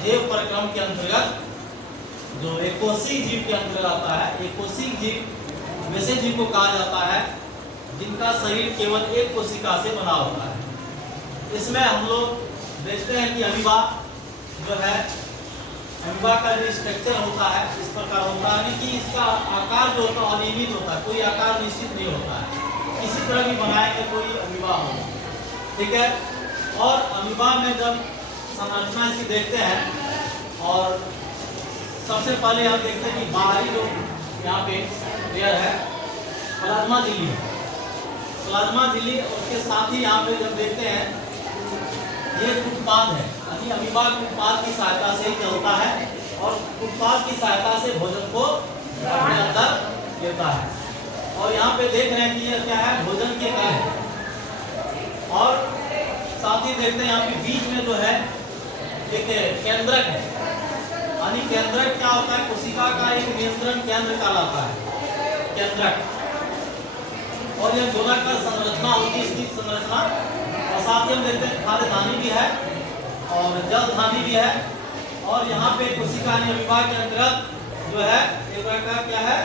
जैव परिक्रम के अंतर्गत जो एकोशिक जीव के अंतर्गत आता है। एकोशिक जीव वैसे जीव को कहा जाता है जिनका शरीर केवल एक कोशिका से बना होता है। इसमें हम लोग देखते हैं कि अमीबा जो है, अमीबा का जो स्ट्रक्चर होता है इस प्रकार होता है, यानी कि इसका आकार जो होता है अनियमित होता है, कोई आकार निश्चित नहीं होता है, किसी तरह भी बनाएंगे कोई अमीबा हो, ठीक है। और अमीबा में जब संरचना इसकी देखते हैं और सबसे पहले हम देखते हैं कि बाहरी जो यहाँ पे लेयर है प्लाज्मा झिल्ली है। प्लाज्मा झिल्ली, उसके साथ ही यहाँ पे जब देखते हैं ये उत्पाद है, यानी अमीबा उत्पाद की सहायता से ही चलता है और उत्पाद की सहायता से भोजन को अपने अंदर लेता है। और यहाँ पे देख रहे हैं कि ये क्या है, भोजन के कण है। और साथ ही देखते हैं यहाँ पे बीच में जो है एक केंद्रक है, यानी केंद्रक क्या होता है, कोशिका का एक नियंत्रण केंद्र कहलाता है केंद्रक। और यह गोलाकार संरचना होती है, इसकी संरचना। और साथ ही हम देखते हैं खाद्यधानी भी है और जलधानी भी है। और यहाँ पे कोशिका अमीबा के अंतर्गत जो है एक प्रकार क्या है,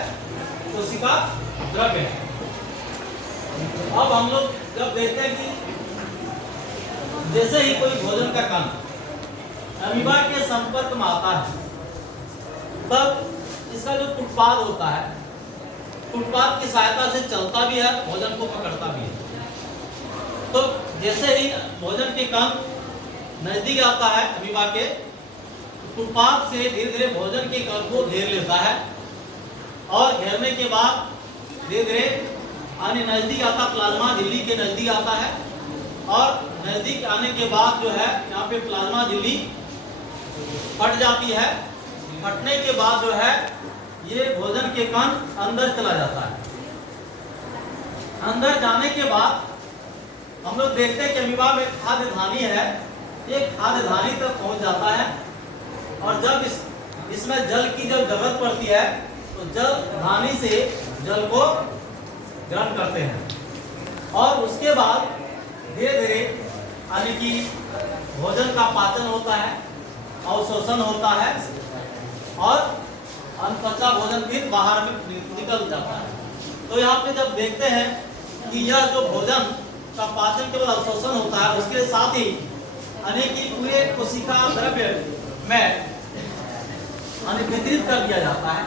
कोशिका द्रव्य है। अब हम लोग जब देखते हैं कि जैसे ही कोई भोजन का कण अमीबा के संपर्क में आता है तब इसका जो उत्पाद होता है, उत्पाद की सहायता से चलता भी है, भोजन को पकड़ता भी है। तो जैसे ही भोजन के कण नजदीक आता है अमीबा के, उत्पाद से धीरे धीरे भोजन के कण को घेर लेता है और घेरने के बाद धीरे धीरे आने नजदीक आता, प्लाज्मा झिल्ली के नजदीक आता है। और नजदीक आने के बाद जो है यहाँ पे प्लाज्मा झिल्ली फट जाती है। फटने के बाद जो है ये भोजन के कण अंदर चला जाता है। अंदर जाने के बाद हम लोग देखते हैं कि अमीबा में खाद्यधानी है, ये खाद्यधानी तक पहुंच जाता है। और जब इसमें जल की जब जरूरत पड़ती है तो जलधानी से जल को ग्रहण करते हैं। और उसके बाद धीरे धीरे यानी कि भोजन का पाचन होता है, अवशोषण होता है और अनपचा भोजन फिर बाहर में निकल जाता है। तो यहाँ पे जब देखते हैं कि यह जो भोजन का पाचन केवल अवशोषण होता है, उसके साथ ही यानी कि पूरे कोशिका द्रव्य में वितरित कर दिया जाता है।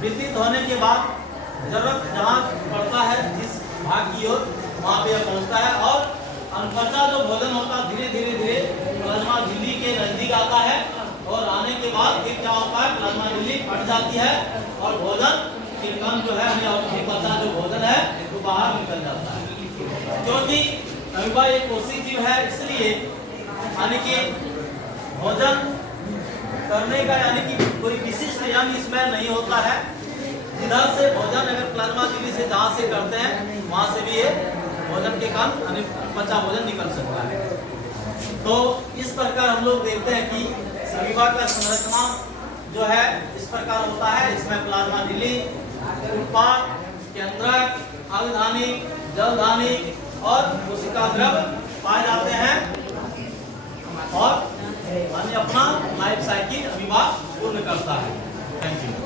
वितरित होने के बाद जरूरत जहाँ पड़ता है जिस भाग की ओर वहाँ पे पहुँचता है। और अनपचा जो भोजन होता है धीरे धीरे धीरे प्लाज्मा झिल्ली के नजदीक आता है और आने के बाद फिर क्या होता है, प्लाज्मा झिल्ली फट जाती है और भोजन के कण जो है अनपचा जो भोजन है वो बाहर निकल जाता है। क्योंकि अमीबा एक कोशिक जीव है, इसलिए यानी कि भोजन करने का यानी कि कोई विशिष्ट यंत्र इसमें नहीं होता है। जिधर से भोजन अगर प्लाज्मा झिल्ली से जहाँ से करते हैं वहाँ से भी ये भोजन के कण यानी पचा भोजन निकल सकता है। तो इस प्रकार हम लोग देखते हैं कि अमीबा का संरचना जो है इस प्रकार होता है। इसमें प्लाज्मा झिल्ली, उत्पाद, केंद्रक, खाद्यधानी, जलधानी और कोशिका द्रव्य पाए जाते हैं और अपना लाइफ साइकिल अमीबा पूर्ण करता है। Thank you.